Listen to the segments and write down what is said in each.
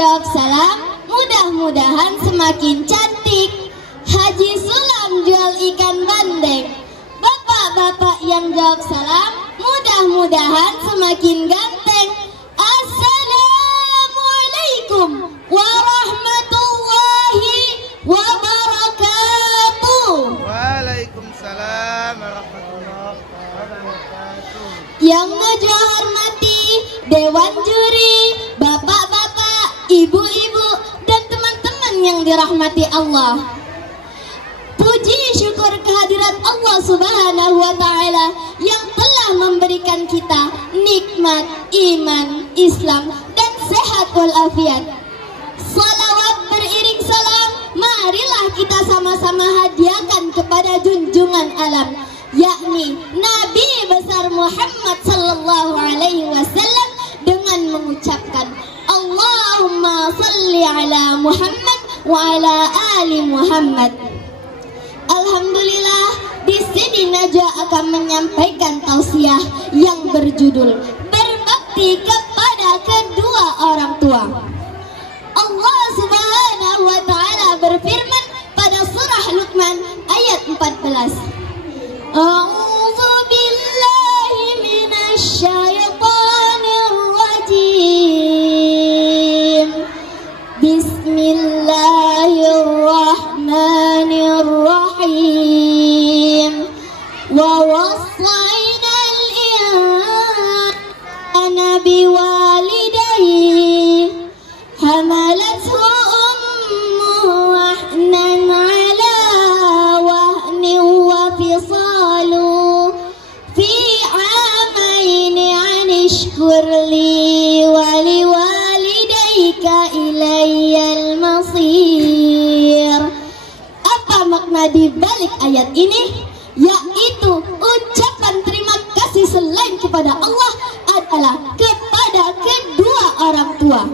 jawab salam mudah-mudahan semakin cantik. Haji Sulam jual ikan bandeng. Bapak-bapak yang jawab salam mudah-mudahan semakin ganteng. Assalamualaikum warahmatullahi wabarakatuh. Waalaikumsalam warahmatullahi wabarakatuh. Yang Mojo hormati Dewan Juri, bapak-bapak, ibu-ibu, dan teman-teman yang dirahmati Allah. Puji syukur kehadirat Allah Subhanahu wa Ta'ala yang telah memberikan kita nikmat iman, Islam, dan sehat walafiat. Salawat beriring salam, marilah kita sama-sama hadiahkan kepada junjungan alam, yakni Nabi besar Muhammad sallallahu alaihi wasallam dengan mengucapkan Allahumma salli ala Muhammad wa ala ali Muhammad. Alhamdulillah, di sini Najwa akan menyampaikan tausiah yang berjudul berbakti kepada kedua orang tua. Allah Subhanahu wa Ta'ala berfirman pada surah Luqman ayat 14. A'udzu billahi minasy syaithanir rajim. Bismillahirrahmanirrahim. Wa wassayna al-insana biwalidayhi hamalathu ummuhu wahnan ala wahnin wa fisaluhu fi amaini an ishkur li wa liwalidayka ilayyal masir. Apa makna di balik ayat ini? Yaitu ucapan terima kasih selain kepada Allah adalah kepada kedua orang tua.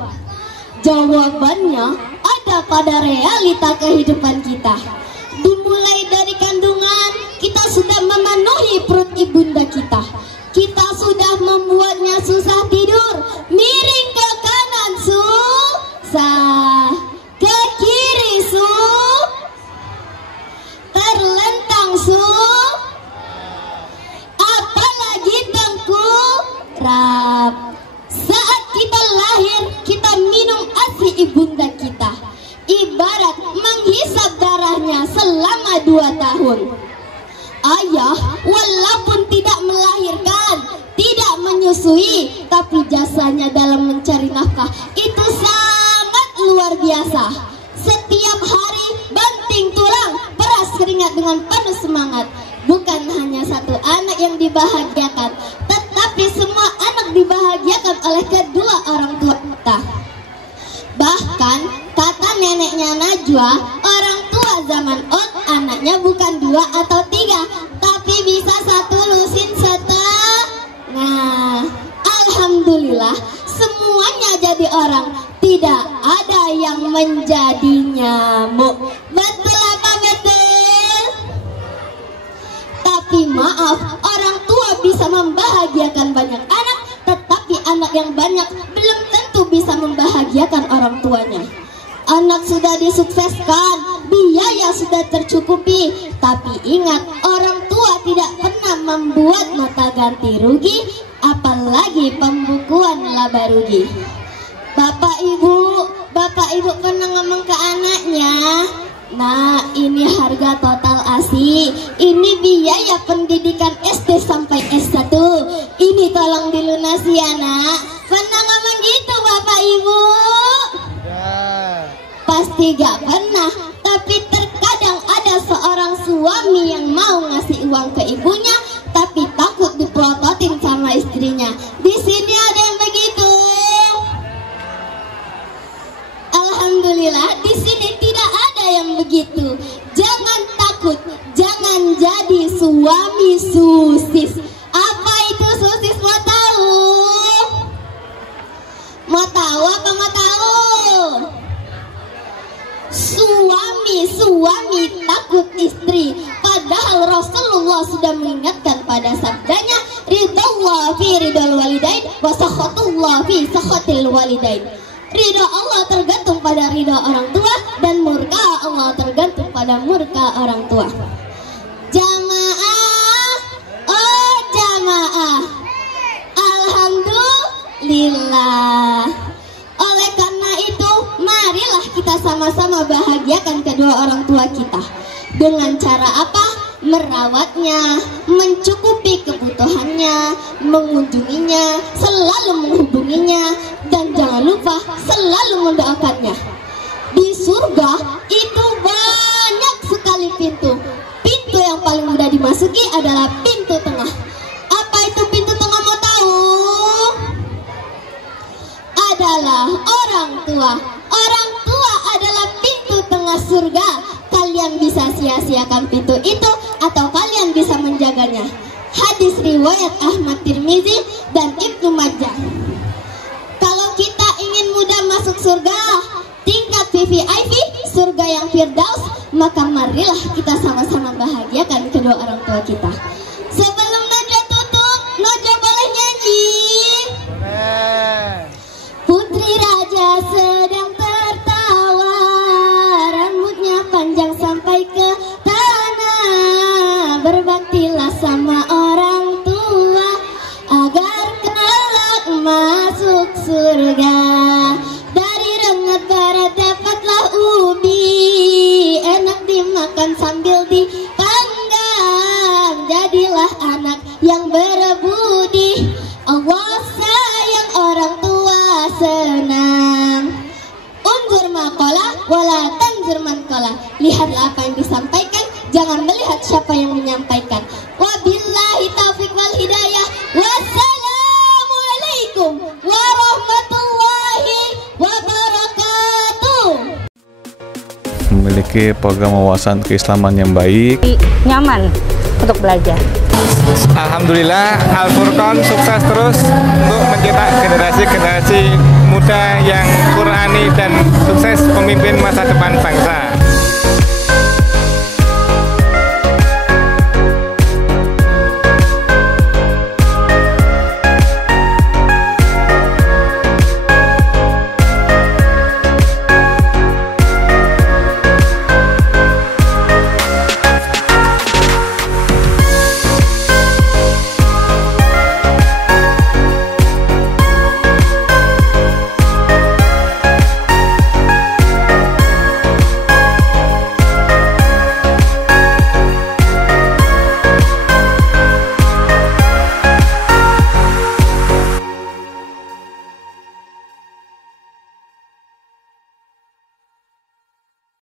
Jawabannya ada pada realita kehidupan kita. Dimulai dari kandungan, kita sudah memenuhi perut ibunda kita. Kita sudah membuatnya susah tidur, miring ke kanan susah, ke kiri terlentang apalagi tengkurap. Saat kita lahir, kita minum ASI ibunda kita, ibarat menghisap darahnya selama 2 tahun. Ayah walaupun tidak melahirkan, tidak menyusui, tapi jasanya dalam mencari nafkah itu sangat luar biasa. Setiap hari banting tulang, peras keringat dengan penuh semangat. Bukan hanya satu anak yang dibahagiakan, tetapi semua anak dibahagiakan oleh kedua orang tua kita. Bahkan kata neneknya Najwa, orang tua zaman old anaknya bukan 2 atau 3, tapi bisa 1 lusin setengah. Alhamdulillah, semuanya jadi orang, tidak ada yang menjadi nyamuk. Betul apa betul? Tapi maaf, orang tua bisa membahagiakan banyak anak, tetapi anak yang banyak belum tentu bisa membahagiakan orang tuanya. Anak sudah disukseskan, biaya sudah tercukupi, tapi ingat, orang tua tidak pernah membuat nota ganti rugi, apalagi pembukuan laba rugi. Bapak ibu pernah ngomong ke anaknya, nah ini harga total ASI, ini biaya pendidikan SD sampai S1, ini tolong dilunasi ya nak. Pernah ngomong gitu bapak ibu? Pasti gak pernah. Tapi terkadang ada seorang suami yang mau ngasih uang ke ibunya, tapi takut dipelototin sama istrinya. Di sini ada yang begitu? Alhamdulillah, di sini tidak ada yang begitu. Jangan takut, jangan jadi suami susis. Apa itu susis, mau tahu? Mau tahu apa mau tahu? Suami takut istri, padahal Rasulullah sudah mengingatkan pada sabdanya, ridallah fi ridal walidain wa sakhatullah fi sakhatil walidain. Ridho Allah tergantung pada ridho orang tua, dan murka Allah tergantung pada murka orang tua. Jamaah, oh jamaah, alhamdulillah. Oleh karena itu, marilah kita sama-sama bahagiakan kedua orang tua kita. Dengan cara apa? Merawatnya, mencukupi kebutuhannya, mengunjunginya, selalu menghubunginya, dan jangan lupa selalu mendoakannya. Di surga itu banyak sekali pintu. Pintu yang paling mudah dimasuki adalah pintu tengah. Apa itu pintu tengah, mau tahu? Adalah orang tua. Orang tua adalah pintu tengah surga. Kalian bisa sia-siakan pintu itu atau kalian bisa menjaganya. Hadis riwayat Ahmad Tirmizi dan Ibnu Majah. Kalau kita ingin mudah masuk surga, tingkat VVIP, surga yang Firdaus, maka marilah kita sama-sama bahagiakan kedua orang tua kita. Sebelum Najwa tutup, Najwa boleh nyanyi. Putri raja sedang tertawa, rambutnya panjang sampai ke tanah. Berbaktilah sama orang tua agar kelak masuk surga. Dari rengat barat dapatlah ubi, enak dimakan sambil dipanggang. Jadilah anak yang berbudi, Allah sayang, orang tua senang. Unzur maqalah wala tanzur man qala. Lihatlah apa yang disampaikan, jangan melihat siapa yang menyampaikan. Wabillahi taufiq wal hidayah. Wassalamualaikum warahmatullahi wabarakatuh. Memiliki program wawasan keislaman yang baik, nyaman untuk belajar. Alhamdulillah, Al-Furqan sukses terus untuk mencetak generasi-generasi muda yang Qurani dan sukses